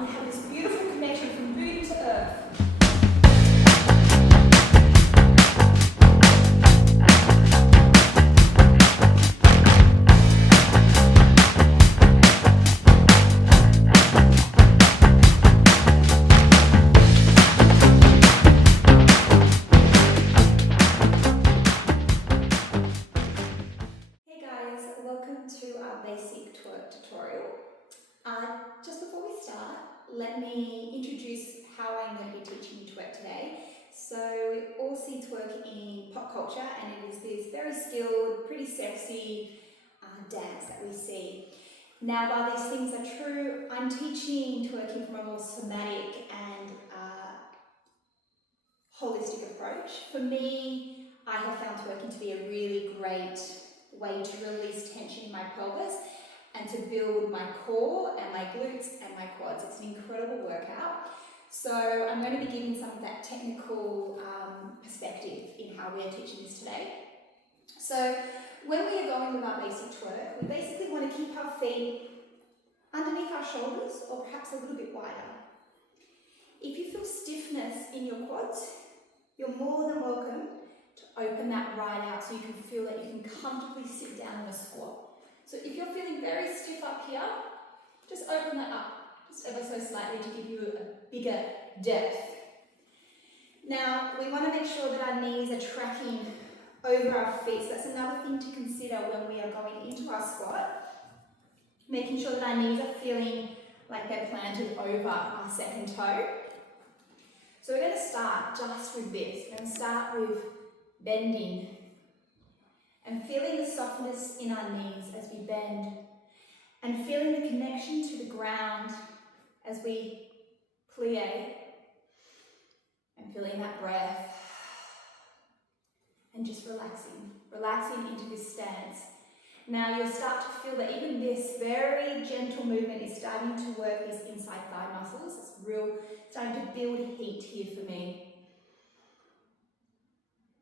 and we have this beautiful connection from booty to earth. Welcome to our basic twerk tutorial. Just before we start, let me introduce how I'm going to be teaching you twerk today. So we all see twerk in pop culture, and it is this very skilled, pretty sexy dance that we see. Now, while these things are true, I'm teaching twerking from a more somatic and holistic approach. For me, I have found twerking to be a really great way to release tension in my pelvis and to build my core and my glutes and my quads. It's an incredible workout. So I'm going to be giving some of that technical perspective in how we are teaching this today. So when we are going with our basic twerk, we basically want to keep our feet underneath our shoulders or perhaps a little bit wider. If you feel stiffness in your quads, you're more than welcome to open that right out so you can feel that you can comfortably sit down in a squat. So if you're feeling very stiff up here, just open that up, just ever so slightly to give you a bigger depth. Now, we want to make sure that our knees are tracking over our feet. So that's another thing to consider when we are going into our squat. Making sure that our knees are feeling like they're planted over our second toe. So we're going to start just with this. We're going to start with bending and feeling the softness in our knees as we bend and feeling the connection to the ground as we plie and feeling that breath and just relaxing into this stance. Now you'll start to feel that even this very gentle movement is starting to work these inside thigh muscles. It's starting to build heat here for me.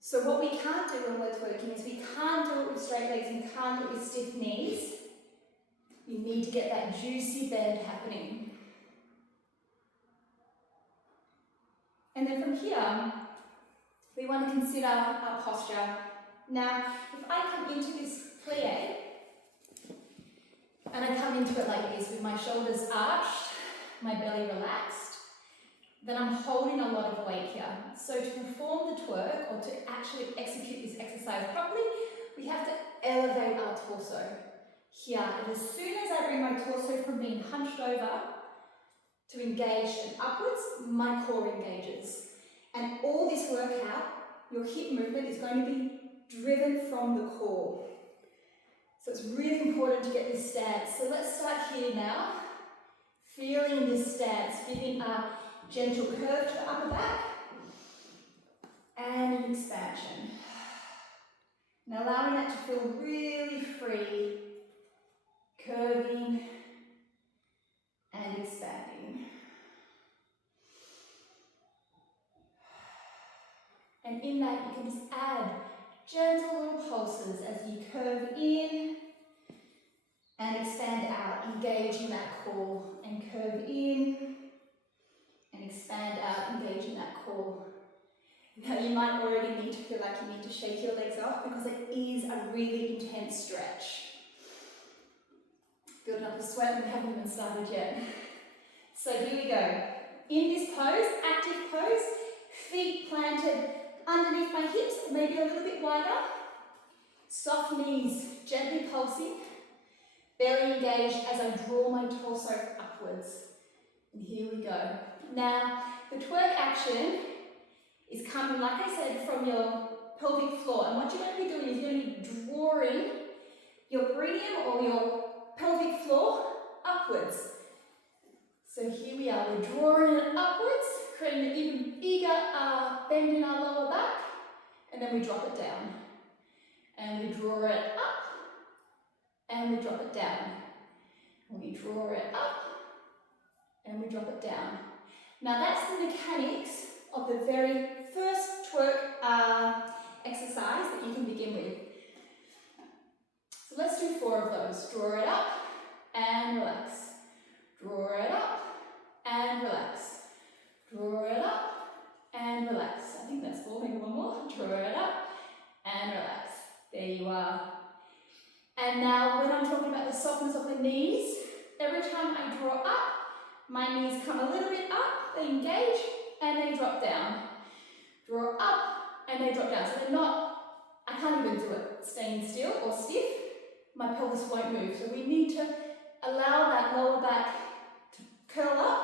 So what we can't do when we're twerking is we can't do it with straight legs and can't do it with stiff knees. You need to get that juicy bend happening. And then from here, we want to consider our posture. Now, if I come into this plie, and I come into it like this with my shoulders arched, my belly relaxed, then I'm holding a lot of weight here. So to perform the twerk or to actually execute this exercise properly, we have to elevate our torso here. And as soon as I bring my torso from being hunched over to engaged and upwards, my core engages. And all this workout, your hip movement is going to be driven from the core. So it's really important to get this stance. So let's start here now. Feeling this stance, giving a gentle curve to the upper back and an expansion. And allowing that to feel really free, curving and expanding. And in that you can just add gentle little pulses as you curve in and expand out, engaging that core, and curve in and expand out, engaging that core. Now you might already need to feel like you need to shake your legs off because it is a really intense stretch. Building up the sweat and we haven't even started yet. So here we go. In this pose, active pose, feet planted underneath my hips, maybe a little bit wider. Soft knees, gently pulsing. Belly engaged as I draw my torso upwards. And here we go. Now, the twerk action is coming, like I said, from your pelvic floor. And what you're going to be doing is you're going to be drawing your perineum or your pelvic floor upwards. So here we are, we're drawing it upwards, creating an even bigger bend in our lower back, and then we drop it down. And we draw it up, and we drop it down. And we draw it up, and we drop it down. Now that's the mechanics of the very first twerk exercise that you can begin with. So let's do 4 of those. Draw it up and relax. Draw it up knees. Every time I draw up, my knees come a little bit up, they engage, and they drop down. Draw up, and they drop down. So they're not, I can't even do it staying still or stiff. My pelvis won't move. So we need to allow that lower back to curl up,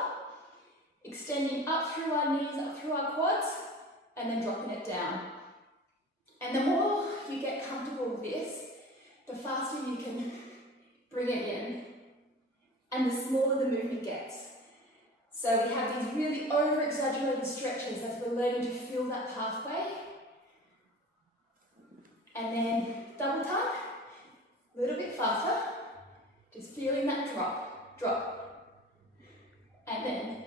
extending up through our knees, up through our quads, and then dropping it down. And the more you get comfortable with this, the faster you can bring it in, and the smaller the movement gets. So we have these really over-exaggerated stretches as we're learning to feel that pathway. And then double time, a little bit faster, just feeling that drop, drop. And then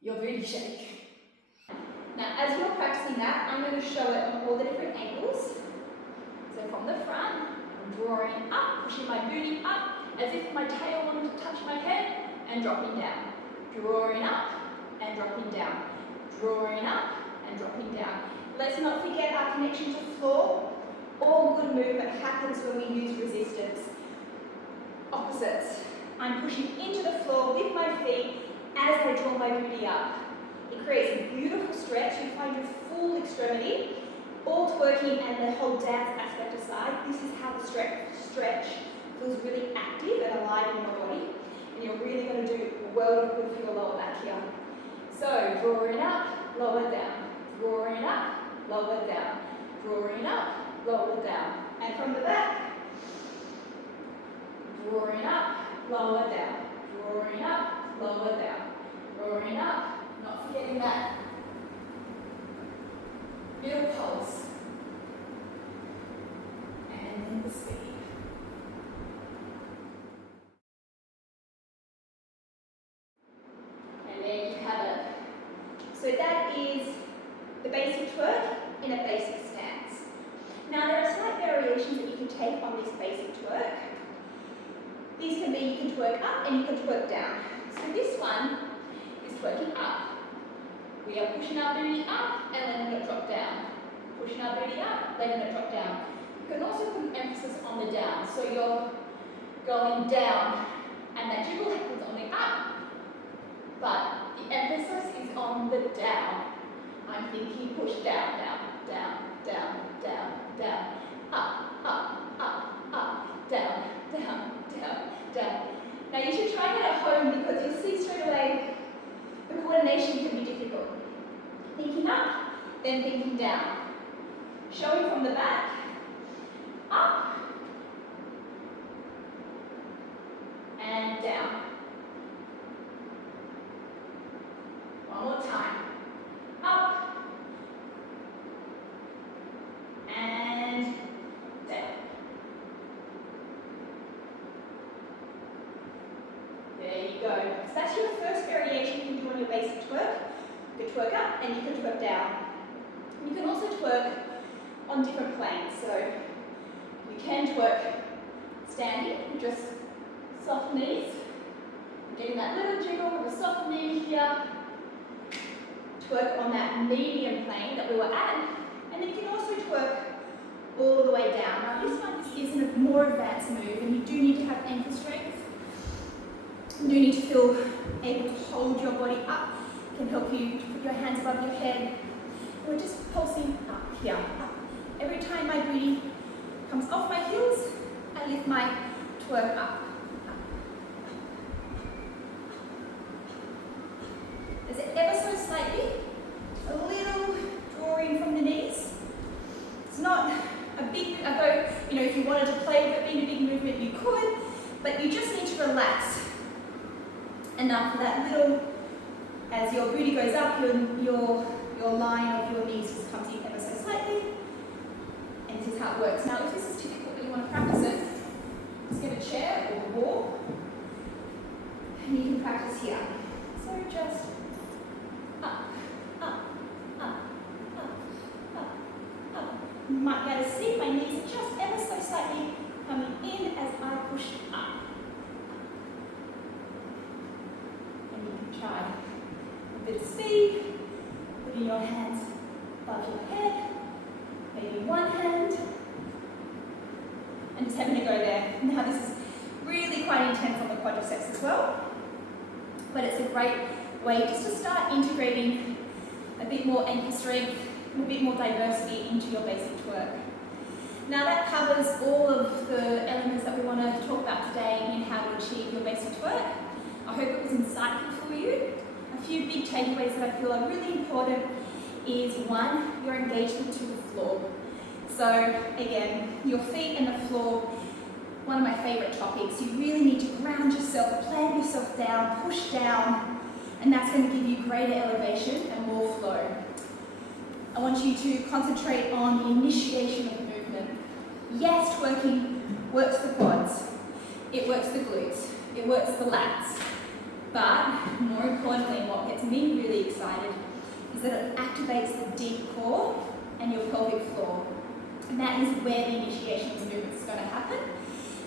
your booty shake. Now as you're practicing that, I'm going to show it on all the different angles. So from the front, I'm drawing up, pushing my booty up, as if my tail wanted to touch my head, and dropping down. Drawing up and dropping down. Drawing up and dropping down. Let's not forget our connection to floor. All good movement happens when we use resistance. Opposites. I'm pushing into the floor with my feet as I draw my booty up. It creates a beautiful stretch. You find your full extremity, all twerking and the whole dance aspect aside. This is how the stretch feels really active and alive in your body. And you're really going to do a world of good for your lower back here. So, drawing up, lower down. Drawing up, lower down. Drawing up, lower down. And from the back, drawing up, lower down. Drawing up, lower down. Drawing up, not forgetting that middle pulse. And then the speed. So that is the basic twerk in a basic stance. Now there are slight variations that you can take on this basic twerk. These can be, you can twerk up and you can twerk down. So this one is twerking up. We are pushing our booty up and letting it drop down. Pushing our booty up, letting it drop down. You can also put an emphasis on the down. So you're going down and that jiggle happens on the up, but the emphasis is on the down. I'm thinking push down, down, down, down, down, down, up, up, up, up, down, down, down, down. Now you should try that at home because you'll see straight away the coordination can be difficult. Thinking up, then thinking down. Showing from the back, up, and down. One more time. Up and down. There you go. So that's your first variation you can do on your basic twerk. You can twerk up and you can twerk down. You can also twerk on different planes. So you can twerk standing, just soft knees. Getting that little jiggle with a soft knee here. Twerk on that medium plane that we were at, and then you can also twerk all the way down. Now this one is a more advanced move, and you do need to have ankle strength. You do need to feel able to hold your body up. It can help you to put your hands above your head. We're just pulsing up here. Up. Every time my booty comes off my heels, I lift my twerk up. Is it ever so slightly? A little drawing from the knees. It's not a big, although, if you wanted to play with it being a big movement, you could, but you just need to relax enough for that little, as your booty goes up, your line of your knees just comes in ever so slightly, and this is how it works. Now, if this is difficult and you want to practice it, just get a chair or a wall, and you can practice here. So just up, up, up, up, up, up. You might be able to see my knees just ever so slightly coming in as I push up. And you can try a bit of speed, putting your hands above your head, maybe one hand, and just having to go there. Now this is really quite intense on the quadriceps as well. But it's a great way just to start integrating a bit more ankle strength, a bit more diversity into your basic twerk. Now that covers all of the elements that we want to talk about today in how to achieve your basic twerk. I hope it was insightful for you. A few big takeaways that I feel are really important is one, your engagement to the floor. So again, your feet and the floor, one of my favourite topics. You really need to ground yourself, plant yourself down, push down, and that's going to give you greater elevation and more flow. I want you to concentrate on the initiation of the movement. Yes, twerking works the quads, it works the glutes, it works the lats, but more importantly, what gets me really excited is that it activates the deep core and your pelvic floor. And that is where the initiation of the movement is going to happen.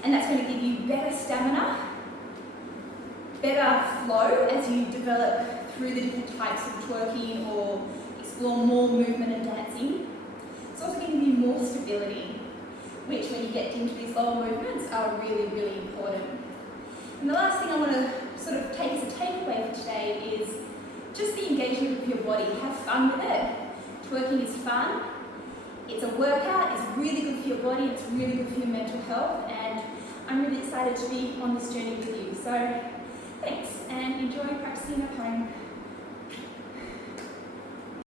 And that's going to give you better stamina, better flow as you develop through the different types of twerking or explore more movement and dancing. It's also going to give you more stability, which when you get into these lower movements are really, really important. And the last thing I want to sort of take as a takeaway for today is just the engagement with your body. Have fun with it. Twerking is fun. It's a workout, it's really good for your body, it's really good for your mental health, and I'm really excited to be on this journey with you. So thanks, and enjoy practicing at home.